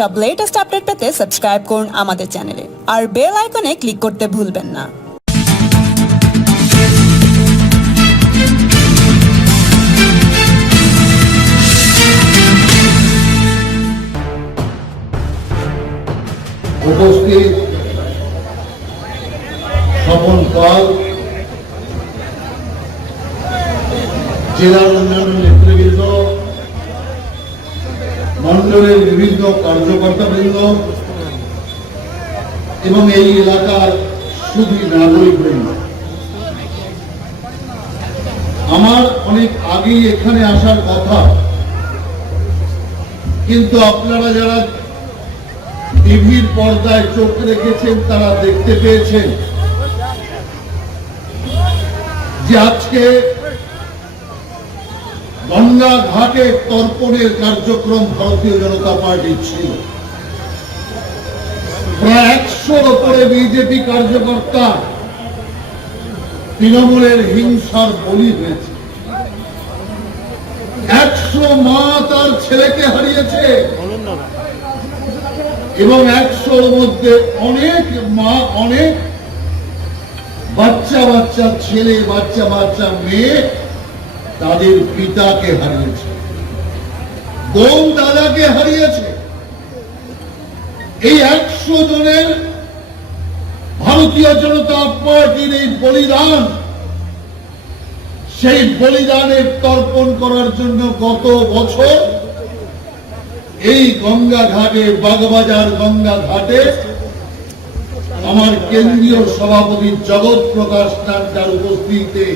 সব latest update পেতে subscribe করুন আমাদের চ্যানেলে আর বেল আইকনে ক্লিক করতে ভুলবেন না। উপস্থিত স্বপন পাল, জেলার অন্যান্য নেতৃবৃন্দ, মন্ডলের বিভিন্ন কার্যকর্তাবৃন্দ এবং এই এলাকার শুধু নাগরিকবৃন্দ, আমার অনেক আগেই এখানে আসার কথা, কিন্তু আপনারা যারা টিভির পর্দায় চোখ রেখেছেন তারা দেখতে পেয়েছেন যে আজকে গঙ্গা ঘাটে তর্পণের কার্যক্রম ভারতীয় জনতা পার্টি ছিল। প্রায় 100-র উপরে বিজেপি কার্যকর্তা তৃণমূলের হিংসার বলি হয়েছে। 100 মা তার ছেলেকে হারিয়েছে এবং 100-র মধ্যে অনেক মা, অনেক বাচ্চা বাচ্চা ছেলে, বাচ্চা বাচ্চা মেয়ে তাদের পিতাকে হারিয়েছে, বোন দাদাকে হারিয়েছে। এই 100 জনের ভারতীয় জনতা পার্টির এই বলিদান, সেই বলিদানের তর্পণ করার জন্য গত বছর এই গঙ্গা ঘাটে, বাগবাজার গঙ্গা ঘাটে আমার কেন্দ্রীয় সভাপতি জগৎ প্রকাশ নাড্ডার উপস্থিতিতে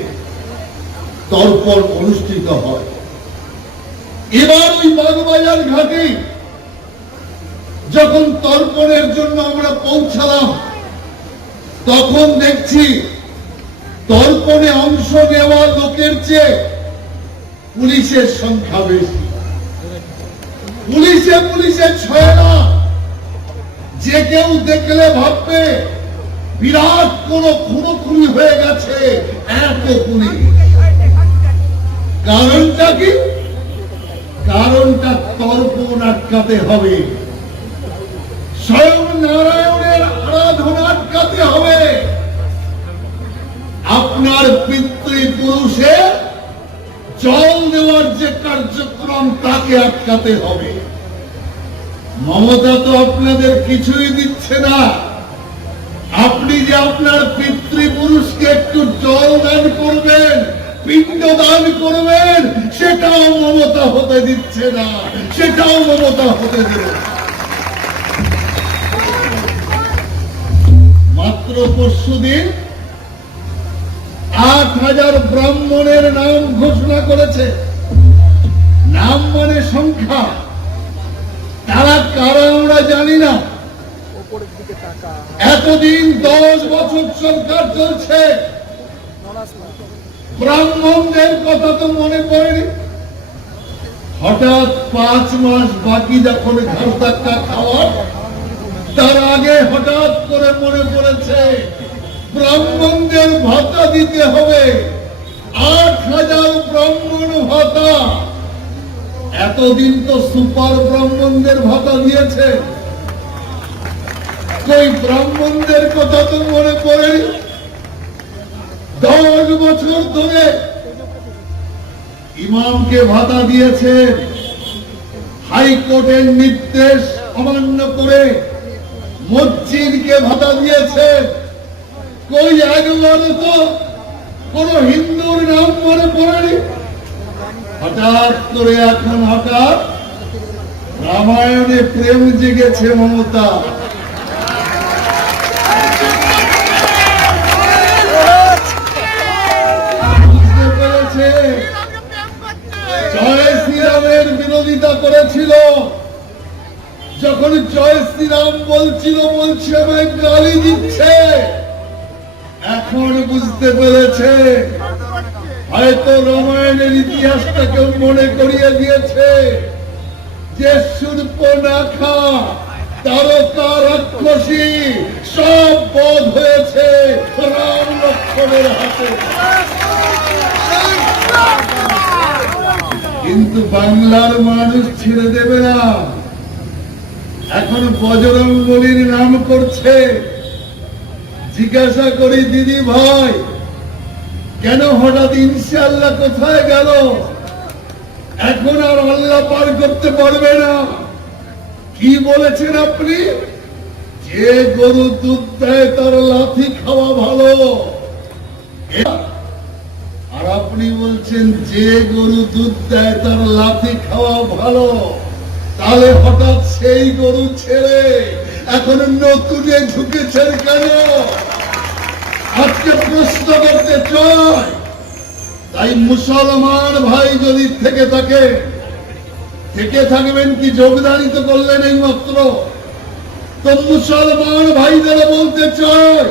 তর্পণ অনুষ্ঠিত হয়। এবার ওই বাগবাজার ঘাটে যখন তর্পণের জন্য আমরা পৌঁছালাম, তখন দেখছি তর্পণে অংশ নেওয়া লোকের চেয়ে পুলিশের সংখ্যা বেশি। পুলিশে ছয়লা, যে কেউ দেখলে ভাববে বিরাট কোন খুনোখুনি হয়ে গেছে। এত পুলিশ, কারণটা কি? কারণটা তর্পণ আটকাতে হবে, স্বয়ং নারায়ণের আরাধনা আটকাতে হবে, আপনার পিতৃপুরুষে জল দেওয়ার যে কার্যক্রম তাকে আটকাতে হবে। মমতা তো আপনাদের কিছুই দিচ্ছে না। আপনি যে আপনার পিতৃপুরুষকে একটু জল দান করবেন, পিণ্ড দান করবেন, সেটাও মমতা হতে দিচ্ছে না, সেটাও মমতা হতে দেবে। মাত্র পরশুদিন 8000 ব্রাহ্মণের নাম ঘোষণা করেছে। নাম মানে সংখ্যা, তারা কারা আমরা জানি না। এতদিন 10 বছর সরকার চলছে, ব্রাহ্মণদের কথা তো মনে পড়েনি। হঠাৎ 5 মাস বাকি যখন ঘাট ধাক্কা খাওয়ার, তার আগে হঠাৎ করে মনে পড়েছে ব্রাহ্মণদের ভাতা দিতে হবে। 8000 ব্রাহ্মণ ভাতা। এতদিন তো সুপার ব্রাহ্মণদের ভাতা দিয়েছে, কই ব্রাহ্মণদের কথা তো মনে পড়ে। 10 বছর ধরে ইমামকে ভাতা দিয়েছে, হাইকোর্টের নির্দেশ অমান্য করে মসজিদকে ভাতা দিয়েছে। কই একবারও তো কোন হিন্দুর নাম মনে পড়েনি। হঠাৎ করে এখন হঠাৎ রামায়ণে প্রেম জেগেছে মমতা। বুঝতে পেরেছে জয় শ্রীরামের বিরোধিতা করেছিল, যখন জয় শ্রীরাম বলছিল, বলছে আমায় গালি দিচ্ছে। এখন বুঝতে পেরেছে, হয়তো রামায়ণের ইতিহাসটাকেও মনে করিয়ে দিয়েছে যে শূর্পণখা, তারকা, রাক্ষসী সব বধ হয়েছে রাম লক্ষ্মণের হাতে। কিন্তু বাংলার মানুষ ছেড়ে দেবে না। এখন বজরঙ্গলির নাম করছে। জিজ্ঞাসা করি দিদি ভাই, কেন হঠাৎ ইনশাআল্লাহ কোথায় গেল? এখন আর আল্লাহ পার করতে পারবে না। কি বলেছেন আপনি? যে গরু দুধ দেয় তার লাথি খাওয়া ভালো। আর আপনি বলছেন যে গরু দুধ দেয় তার লাথি খাওয়া ভালো। তাহলে হঠাৎ সেই গরু ছেড়ে এখন নতুনে ঢুকেছেন কেন? আজকে প্রশ্ন করতে চাই। তাই মুসলমান ভাই যদি থেকে থাকবেন কি যোগদানই তো করলেন এই মাত্র। তো মুসলমান ভাইদের বলতে চাই,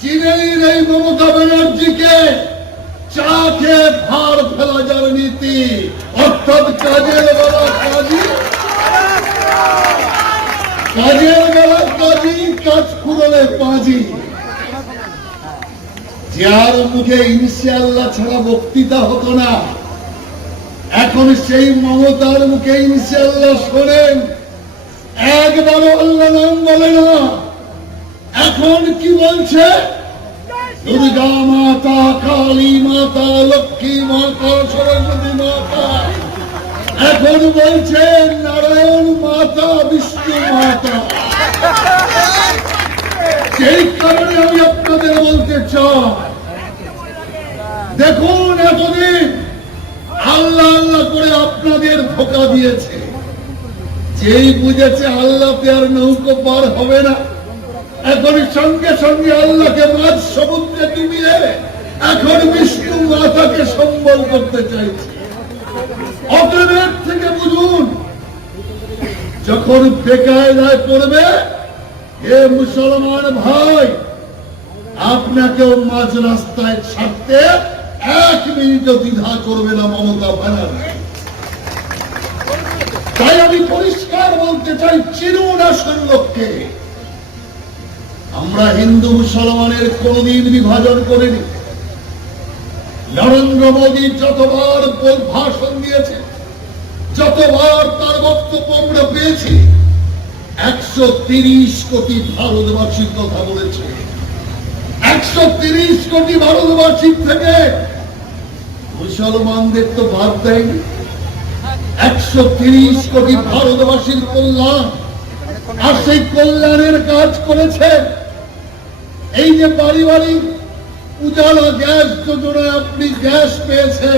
চীনের এই মমতা ব্যানার্জিকে চা খেয়ে ভার ফেলা যার নীতি, অর্থাৎ কাজের বেলা কাজী, কাজ ফুরলে পাজি। যার মুখে ইনশাআল্লাহ ছাড়া বক্তৃতা হতো না, এখন সেই মমতার মুখে ইনশাআল্লাহ শোনেন। একবারও আল্লাহ নাম বলে না। এখন কি বলছে? দুর্গা মাতা, কালী মাতা, লক্ষ্মী মাতা, সরস্বতী মাতা। এখন বলছে নারায়ণ মাতা, বিষ্ণু মাতা। সেই কারণে আমি আপনাদের বলতে চাই, দেখুন এতদিন আল্লাহ আল্লাহ করে আপনাদের ধোঁকা দিয়েছে। যেই বুঝেছে আল্লাহতে আর নৌকো পার হবে না, এখন সঙ্গে সঙ্গে আল্লাহকে মাঝ সমুদ্রে ডুবিয়ে এখন বিষ্ণু মাতাকে সম্বল করতে চাইছে। অতএব থেকে বুঝুন, যখন বেকায়দায় পড়বে, হে মুসলমান ভাই, আপনাকেও মাঝ রাস্তায় ছাড়তে 1 মিনিট দ্বিধা করবে না মমতা ব্যানার্জি। তাই আমি পরিষ্কার বলতে চাই, চিনুন আসল লোককে। আমরা হিন্দু মুসলমানের কোনদিন বিভাজন করিনি। নরেন্দ্র মোদী যতবার ভাষণ দিয়েছে, যতবার তার বক্তব্য আমরা পেয়েছি, 130 কোটি ভারতবাসীর কথা বলেছে। 130 কোটি ভারতবাসীর থেকে মুসলমানদের তো বাদ দেয়নি। 130 কোটি ভারতবাসীর কল্যাণ, আর সেই কল্যাণের কাজ করেছে। এই যে বাড়ি বাড়ি উজালা গ্যাস যোজনায় আপনি গ্যাস পেয়েছে,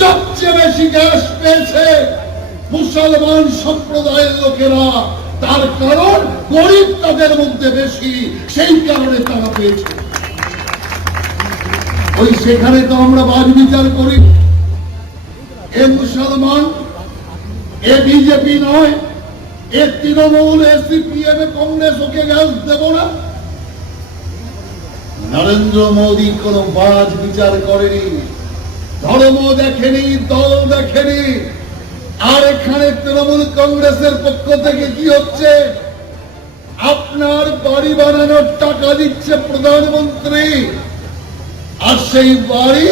সবচেয়ে বেশি গ্যাস পেয়েছে মুসলমান সম্প্রদায়ের লোকেরা। তার কারণ গরিব তাদের মধ্যে বেশি, সেই কারণে তারা পেয়েছে। ওই সেখানে তো আমরা বাজ বিচার করি, এ মুসলমান, এ বিজেপি নয়, এ তৃণমূল, এ সিপিএম, এ কংগ্রেস, ওকে গ্যাস দেব না। নরেন্দ্র মোদী কোন বাজ বিচার করেনি, ধর্ম দেখেনি, দল দেখেনি। আর এখানে তৃণমূল কংগ্রেসের পক্ষ থেকে কি হচ্ছে? আপনার বাড়ি বানানোর টাকা দিচ্ছে প্রধানমন্ত্রী, আর সেই বাড়ি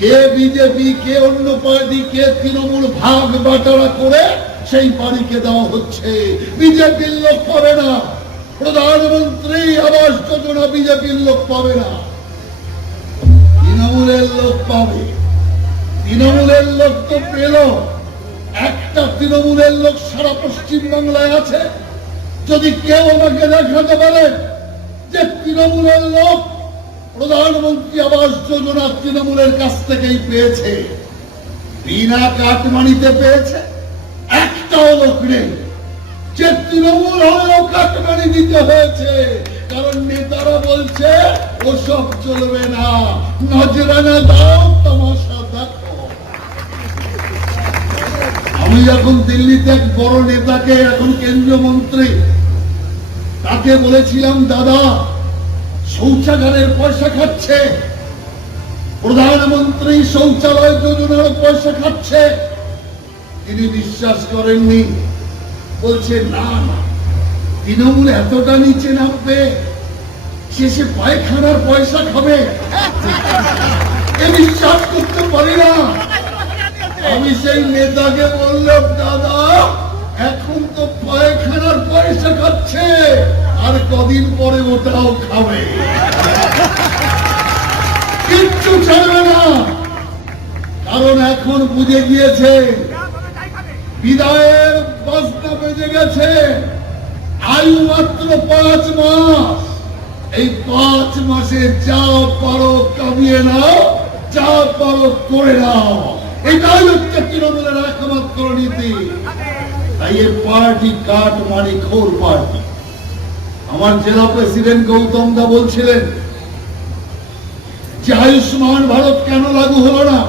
কে বিজেপি, কে অন্য পার্টি, কে তৃণমূল ভাগ বাটোয়ারা করে সেই বাড়িকে দেওয়া হচ্ছে। বিজেপির লোক পাবে না, প্রধানমন্ত্রী আবাস যোজনা বিজেপির লোক পাবে না, তৃণমূলের লোক পাবে। তৃণমূলের লোক তো পেল। একটা তৃণমূলের লোক সারা পশ্চিম বাংলায় আছে। যদি কেউ আমাকে দেখাতে পারে যে তৃণমূলের লোক প্রধানমন্ত্রী আবাস যোজনা তৃণমূলের কাছ থেকেই পেয়েছে, বিনা কাটমানিতে পেয়েছে, একটাও লোক নেই। যে তৃণমূল হলেও কাটমানি দিতে হয়েছে, কারণ নেতারা বলছে ওসব চলবে না, নজরানা দাও, তামাশা দেখো। আমি যখন দিল্লিতে এক বড় নেতাকে, এখন কেন্দ্রীয় মন্ত্রী, তাকে বলেছিলাম, দাদা শৌচাগারের পয়সা খাচ্ছে, প্রধানমন্ত্রী শৌচালয় যোজনার পয়সা খাচ্ছে। তিনি বিশ্বাস করেননি, বলছে না না, তৃণমূল এতটা নিচে নামবে, শেষে পায়খানার পয়সা খাবে, এ বিশ্বাস করতে পারি না। আমি সেই নেতাকে বললাম, দাদা এখন তো পায়খানার পয়সা খাচ্ছে, আর কদিন পরে ওটাও খাবে, কিচ্ছু ছাড়বে না। কারণ এখন বুঝে গিয়েছে বিদায়ের বাজনা বেজে গেছে। আয়ু মাত্র 5 মাস। এই 5 মাসে যা পারো কামিয়ে নাও, যা পারো করে নাও। এটাই হচ্ছে তৃণমূলের একমাত্র নীতি। তাই এই পার্টি কাট মারি খোর পার্টি। আমার জেলা প্রেসিডেন্ট গৌতম দা বলছিলেন যে আয়ুষ্মান ভারত কেন লাগু হলো না,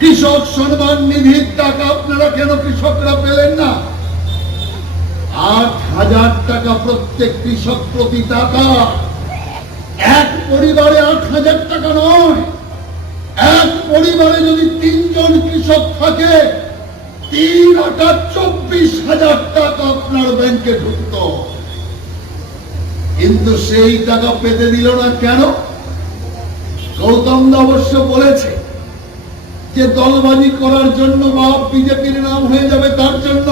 কৃষক সম্মান নিধির টাকা আপনারা কেন কৃষকরা পেলেন না? 8,000 টাকা প্রত্যেক কৃষক প্রতি টাকা। এক পরিবারে 8,000 টাকা নয়, এক পরিবারে যদি 3 জন কৃষক থাকে 3,24,000 টাকা আপনার ব্যাংকে ঢুকত। কিন্তু সেই টাকা পেতে দিল না কেন? গৌতম দা অবশ্য বলেছে যে দলবাজি করার জন্য বা বিজেপির নাম হয়ে যাবে তার জন্য।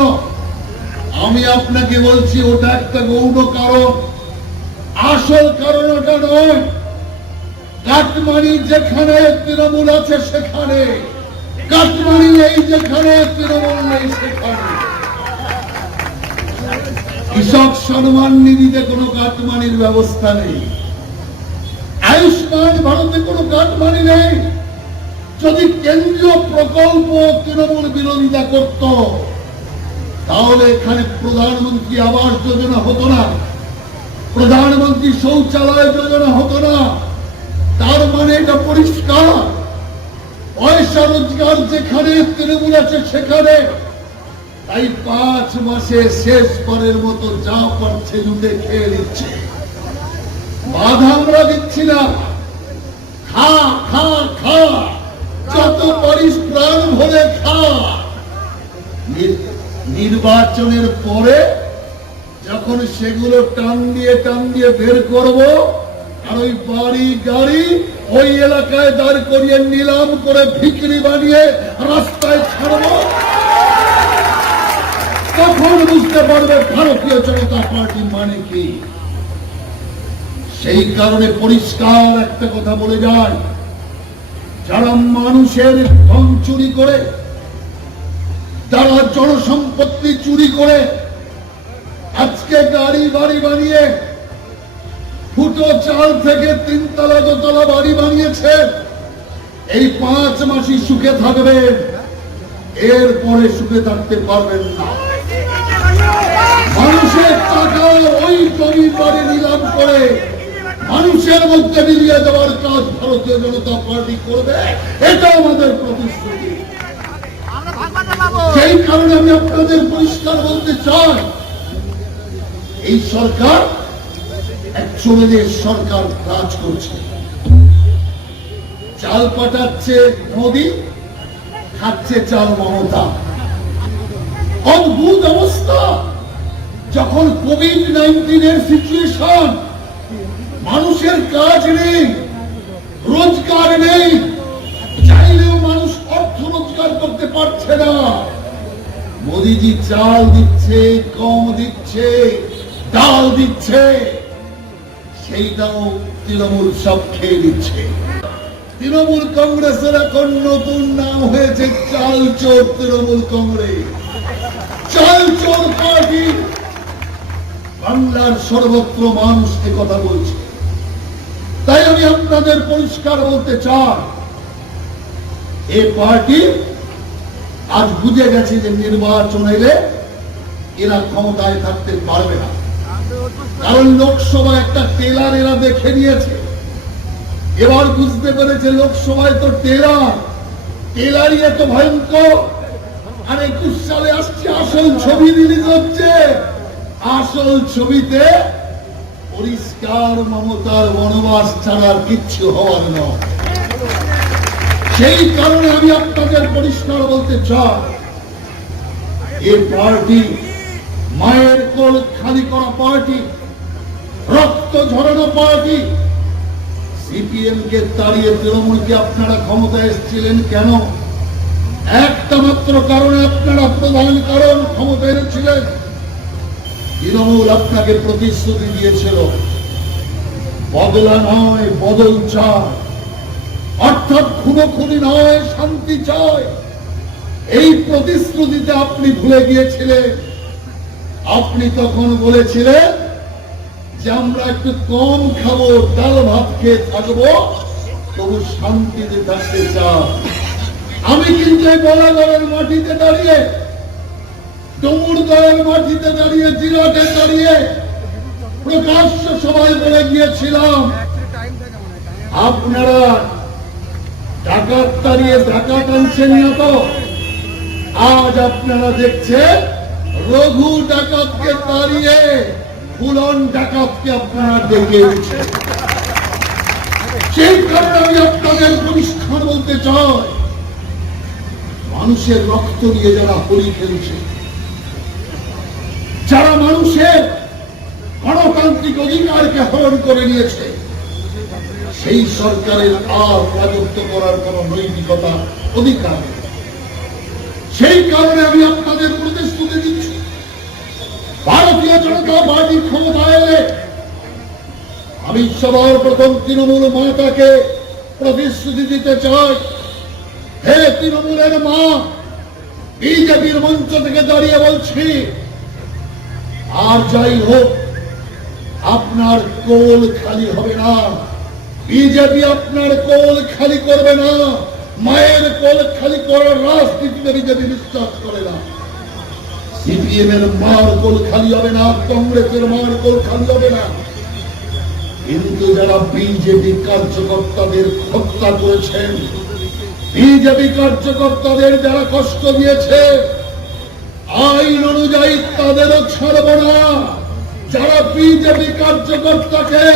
আমি আপনাকে বলছি ওটা একটা গৌণ কারণ, আসল কারণ ওটা নয়। কাটমানি যেখানে তৃণমূল আছে সেখানে, কাটমানি নেই যেখানে তৃণমূল নেই সেখানে। কৃষক সম্মান নিধিতে কোনো কাটমানির ব্যবস্থা নেই, আয়ুষ্মান ভারতে কোনো কাটমানি নেই। যদি কেন্দ্রীয় প্রকল্প তৃণমূল বিরোধিতা করত তাহলে এখানে প্রধানমন্ত্রী আবাস যোজনা হতো না, প্রধানমন্ত্রী শৌচালয় যোজনা হতো না। তার মানে এটা পরিষ্কার, পয়সা রোজগার যেখানে তৃণমূল আছে সেখানে। তাই 5 মাসে শেষবারের মতো যা পারছে লুটে খেয়ে নিচ্ছে। বাধা আমরা দিচ্ছি না, খা খা খা, যত পারিস প্রাণ ভরে খা। নির্বাচনের পরে যখন সেগুলো টান দিয়ে বের করব, আর ওই বাড়ি গাড়ি ওই এলাকায় দাঁড় করিয়ে নিলাম করে ভিকিরি বানিয়ে রাস্তায় ছাড়ব, তখন বুঝতে পারবে ভারতীয় জনতা পার্টি মানে কি। সেই কারণে পরিষ্কার একটা কথা বলে যায়, যারা মানুষের ধন চুরি করে, যারা জনসম্পত্তি চুরি করে আজকে গাড়ি বাড়ি বানিয়ে ফুটো চাল থেকে 3 তলা 2 তলা বাড়ি বানিয়েছে, এই 5 মাসই সুখে থাকবেন, এরপরে সুখে থাকতে পারবেন না। মানুষের টাকা ওই জমি বাড়ি নিলাম করে মানুষের মধ্যে মিলিয়ে দেওয়ার কাজ ভারতীয় জনতা পার্টি করবে, এটা আমাদের প্রতিশ্রুতি। সেই কারণে আমি আপনাদের পরিষ্কার বলতে চাই, এই সরকার এক চোরেদের সরকার কাজ করছে। চাল পাঠাচ্ছে মোদি, খাচ্ছে চাল মমতা। অদ্ভুত অবস্থা। যখন কোভিড-19 এর সিচুয়েশন, মানুষের কাজ নেই, রোজগার নেই, চাইলেও মানুষ অর্থ রোজগার করতে পারছে না, মোদিজি চাল দিচ্ছে, গম দিচ্ছে, ডাল দিচ্ছে, সেইটাও তৃণমূল সব খেয়ে দিচ্ছে। তৃণমূল কংগ্রেসের এখন নতুন নাম হয়েছে চাল চোর তৃণমূল কংগ্রেস, চাল চোর পার্টি। বাংলার সর্বত্র মানুষ কথা বলছে। তাই আমি আপনাদের পরিষ্কার বলতে চাই, এই পার্টি আজ বুঝে গেছে যে নির্বাচন এলে এরা ক্ষমতায় থাকতে পারবে না। কারণ লোকসভা একটা টেলার এরা দেখে নিয়েছে, এবার বুঝতে পেরেছে লোকসভায় তো টেলারই এত ভয়ঙ্কর। আর 21 সালে আসছে, আসল ছবি রিলিজ হচ্ছে, আসল ছবিতে পরিষ্কার মমতার বনবাস ছাড়ার কিচ্ছু হওয়ার নয়। সেই কারণে আমি আপনাদের পরিষ্কার বলতে চাই, এই পার্টি মায়ের কোল খালি করা পার্টি, রক্ত ঝরানো পার্টি। সিপিএম কে তাড়িয়ে তৃণমূলকে আপনারা ক্ষমতায় এসেছিলেন কেন? একটা মাত্র কারণে আপনারা প্রধান কারণ ক্ষমতায় ছিলেন। তৃণমূল আপনাকে প্রতিশ্রুতি দিয়েছিল বদলা নয় বদল চায়, অর্থাৎ খুনোখুনি নয় শান্তি চায়। এই প্রতিশ্রুতিতে আপনি ভুলে গিয়েছিলেন। আপনি তখন বলেছিলেন যে আমরা একটু কম খাবো, ডাল ভাত খেয়ে থাকবো, তবু শান্তিতে থাকতে চাই। আমি কিন্তু এই বলাগড়ের মাটিতে দাঁড়িয়ে, ডুমুরগড়ের মাটিতে দাঁড়িয়ে, জিরাটে দাঁড়িয়ে প্রকাশ্য সবাই বলে গিয়েছিলাম আপনারা ডাকাত তাড়িয়ে ডাকাত আনছেন না তো। আজ আপনারা দেখছেন রঘু ডাকাতকে তাড়িয়ে ফুলন ডাকাতকে আপনারা ডেকে উঠছেন। সেই কারণে আমি আপনাদের পরিষ্কার বলতে চাই, মানুষের রক্ত নিয়ে যারা হোলি খেলছে, যারা মানুষের গণতান্ত্রিক অধিকারকে হরণ করে নিয়েছে, সেই সরকারের আর রাজত্ব করার কোন নৈতিকতা অধিকার নেই। সেই কারণে আমি আপনাদের প্রতিশ্রুতি দিচ্ছি, ভারতীয় জনতা পার্টি ক্ষমতায় এলে আমি সবার প্রথম তৃণমূল মাতাকে প্রতিশ্রুতি দিতে চাই, হে তৃণমূলের মা, বিজেপির মঞ্চ থেকে দাঁড়িয়ে বলছি, আর যাই হোক আপনার কোল খালি হবে না। বিজেপি আপনার কোল খালি করবে না। মায়ের কোল খালি করার রাজনীতিতে বিজেপি বিশ্বাস করে না। সিপিএম এর মার কোল খালি হবে না, কংগ্রেসের মার কোল খালি হবে না। কিন্তু যারা বিজেপি কার্যকর্তাদের হত্যা করেছেন, বিজেপি কার্যকর্তাদের যারা কষ্ট দিয়েছে, আইন অনুযায়ী তাদেরও ছাড়ব না। যারা বিজেপি কার্যকর্তাকে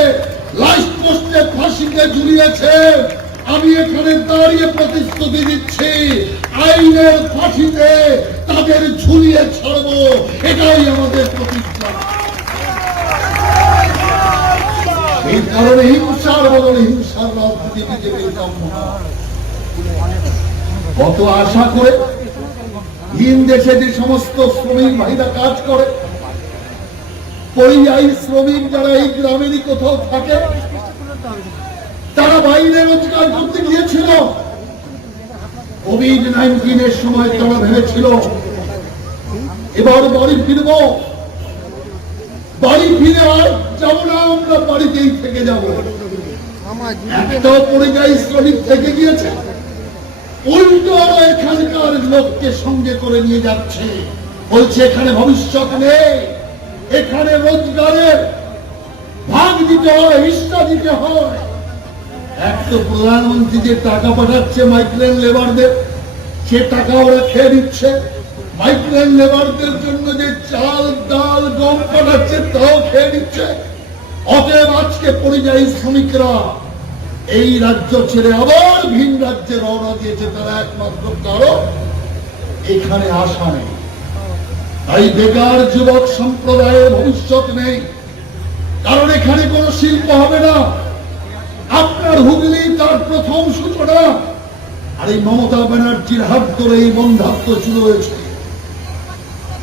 লাস্ট পোস্টে ফাঁসিতে ঝুলিয়েছে, আমি এখানে দাঁড়িয়ে প্রতিশ্রুতি দিচ্ছি, আইনের ফাঁসিতে তাদের ঝুলিয়ে ছাড়ব। এটাই আমাদের প্রতিজ্ঞা। এই কারণে হিংসার বদলে হিংসার রাজনীতি বিজেপির কাম্য নয়। কত আশা করে ভিন দেশে যে সমস্ত শ্রমিক ভাইরা কাজ করে, পরিযায়ী শ্রমিক যারা এই গ্রামেরই কোথাও থাকে, তারা বাইরে রোজগার করতে গিয়েছিল। কোভিড-19 এর সময় তারা ভেবেছিল এবার বাড়ি ফিরব, বাড়ি ফিরে আর যাবো না, আমরা বাড়িতেই থেকে যাব। একটাও পরিযায়ী শ্রমিক থেকে গিয়েছে, উল্টো এখানকার লোককে সঙ্গে করে নিয়ে যাচ্ছে, বলছে এখানে ভবিষ্যৎ নেই, এখানে রোজগারের ভাগ দিতে হয়, হিস্সা দিতে হয়। এক তো প্রধানমন্ত্রী যে টাকা পাঠাচ্ছে মাইগ্রেন্ট লেবারদের, সে টাকা ওরা খেয়ে নিচ্ছে। মাইগ্রেন্ট লেবারদের জন্য যে চাল ডাল গম পাঠাচ্ছে তাও খেয়ে নিচ্ছে। অতএব আজকে পরিযায়ী শ্রমিকরা এই রাজ্য ছেড়ে আবার ভিন রাজ্যে রওনা দিয়েছে, তারা একমাত্র কারণ এখানে আসা নেই। তাই বেকার যুবক সম্প্রদায়ের ভবিষ্যৎ নেই, কারণ এখানে কোনো শিল্প হবে না। আপনার হুগলি তার প্রথম সূচনা, আর এই মমতা ব্যানার্জির হাত ধরে এই বন্ধাত্ম শুরু হয়েছে।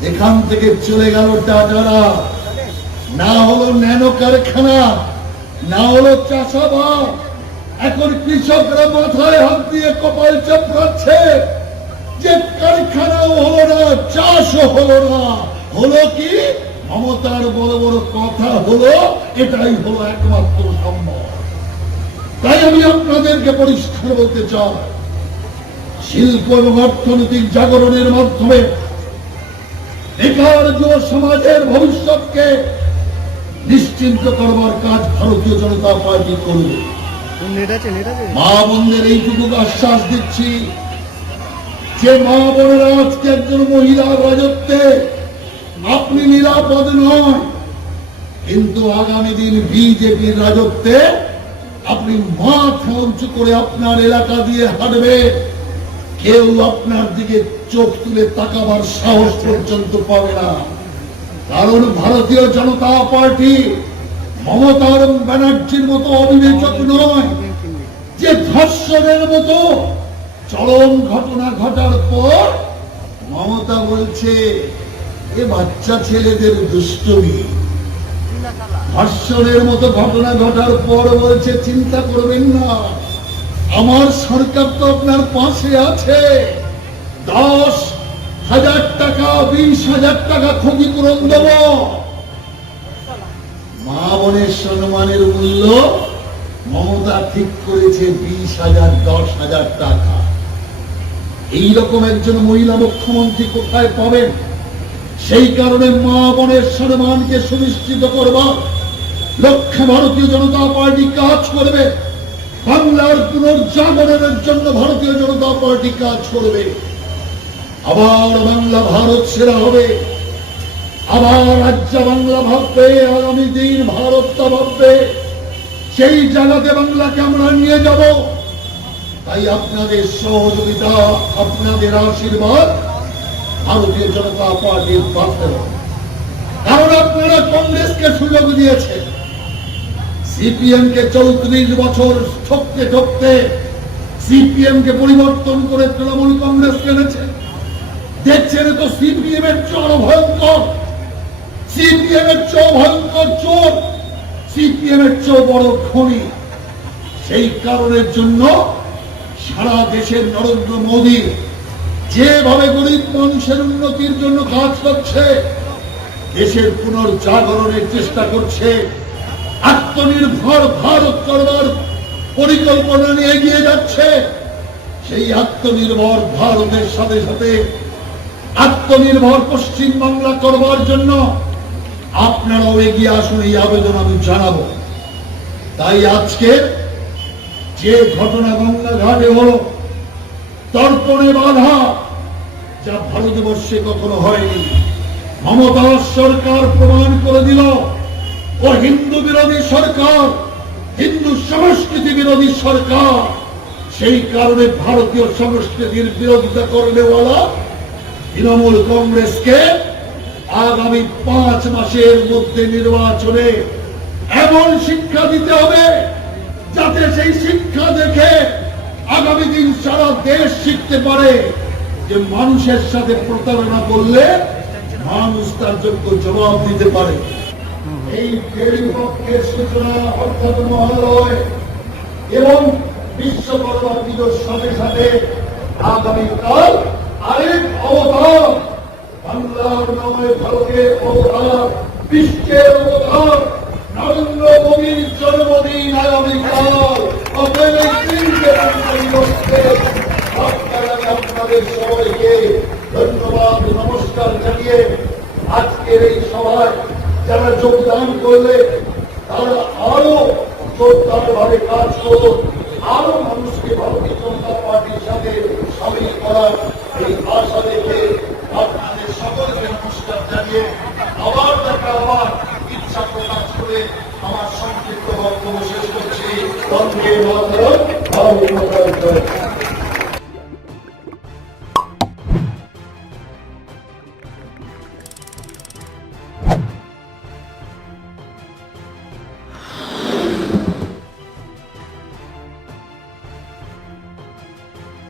এখান থেকে চলে গেল টাটারা, না হলো ন্যানো কারখানা, না হলো চাষাবাদ। এখন কৃষকরা মাথায় হাত দিয়ে কপাল চাপড়াচ্ছে যে কারখানাও হলো না, চাষও হলো না। হলো কি? মমতার বড় বড় কথা হলো, এটাই হলো একমাত্র সম্ভব। তাই আমি আপনাদেরকে পরিষ্কার বলতে চাই, শিল্প এবং অর্থনৈতিক জাগরণের মাধ্যমে বেকার যুব সমাজের ভবিষ্যৎকে নিশ্চিন্ত করবার কাজ ভারতীয় জনতা পার্টি করবে। মা বোনদের এইটুকু আশ্বাস দিচ্ছি যে মা বোনেরা আজকে একজন মহিলার রাজত্বে আপনি নিরাপদ নয়, কিন্তু আগামী দিন বিজেপির রাজত্বে আপনি মাথা উঁচু করে আপনার এলাকা দিয়ে হাঁটবে, কেউ আপনার দিকে চোখ তুলে তাকাবার সাহস পর্যন্ত পাবে না। কারণ ভারতীয় জনতা পার্টি মমতা ব্যানার্জির মতো অবিবেচক নয়, যে ধর্ষণের মতো চরম ঘটনা ঘটার পর মমতা বলছে এ বাচ্চা ছেলেদের দুষ্টমি। ধর্ষণের মতো ঘটনা ঘটার পর বলছে চিন্তা করবেন না, আমার সরকার তো আপনার পাশে আছে, 10,000 টাকা 20,000 টাকা ক্ষতিপূরণ দেব। মা বোনের সম্মানের মূল্য মমতা ঠিক করেছে 20,000 10,000 টাকা। এইরকম একজন মহিলা মুখ্যমন্ত্রী কোথায় পাবেন? সেই কারণে মা বোনের সম্মানকে সুনিশ্চিত করবার লক্ষ্যে ভারতীয় জনতা পার্টি কাজ করবে। বাংলার পুনর্জাগরণের জন্য ভারতীয় জনতা পার্টি কাজ করবে। আবার বাংলা ভারত সেরা হবে, আবার রাজ্য বাংলা ভাববে, আগামী দিন ভারতটা ভাববে। সেই জায়গাতে বাংলাকে আমরা নিয়ে যাব। তাই আপনাদের সহযোগিতা, আপনাদের আশীর্বাদ ভারতীয় জনতা পার্টির পাশে। কারণ আপনারা কংগ্রেসকে সুযোগ দিয়েছেন, সিপিএম কে 34 বছর ঠকতে ঠকতে সিপিএম কে পরিবর্তন করে তৃণমূল কংগ্রেস এনেছে। দেখছেন তো সিপিএম এর চোর ভয়ঙ্কর, সিপিএম এর চোর ভয়ঙ্কর চোর, সিপিএম এর চোর বড় খনি। সেই কারণের জন্য সারা দেশের নরেন্দ্র মোদী যেভাবে গরিব মানুষের উন্নতির জন্য কাজ করছে, দেশের পুনর্জাগরণের চেষ্টা করছে, আত্মনির্ভর ভারত করবার পরিকল্পনা নিয়ে এগিয়ে যাচ্ছে। সেই আত্মনির্ভর ভারতের সাথে সাথে আত্মনির্ভর পশ্চিম বাংলা করবার জন্য আপনারাও এগিয়ে আসুন, এই আবেদন আমি জানাবো। তাই আজকে যে ঘটনা গঙ্গা ঘাটে হলো, তর্পণে বাধা, যা ভারতবর্ষে কখনো হয়নি। মমতা সরকার প্রমাণ করে দিল ও হিন্দু বিরোধী সরকার, হিন্দু সংস্কৃতি বিরোধী সরকার। সেই কারণে ভারতীয় সংস্কৃতির বিরোধিতা করলেওয়ালা তৃণমূল কংগ্রেসকে আগামী 5 মাসের মধ্যে নির্বাচনে এমন শিক্ষা দিতে হবে যাতে সেই শিক্ষা দেখে আগামী দিন সারা দেশ শিখতে পারে যে মানুষের সাথে প্রতারণা করলে মানুষ তার যোগ্য জবাব দিতে পারে। এই পক্ষের সূচনা অর্থাৎ মহালয় এবং বিশ্বকর্মা পুজোর সাথে সাথে আগামীকাল আরেক অবতার, বাংলার নয় ভারতের অবতার, বিশ্বের অবতার নরেন্দ্র মোদীর জন্মদিন আগামীকাল। আপনাদের সবাইকে ধন্যবাদ নমস্কার জানিয়ে আজকের এই সভায় যারা যোগদান করলে তারা আরো জোরদার ভাবে কাজ করুন, আরো মানুষকে ভারতীয় জনতা পার্টির সাথে সামিল করার এই আশা দেখে আপনাদের সকলকে নমস্কার জানিয়ে আবার দেখা হওয়ার ইচ্ছা প্রকাশ করে আমার সংক্ষিপ্ত বক্তব্য শেষ করছি। বন্দে মাতরম, ভারত মাতা কি জয়।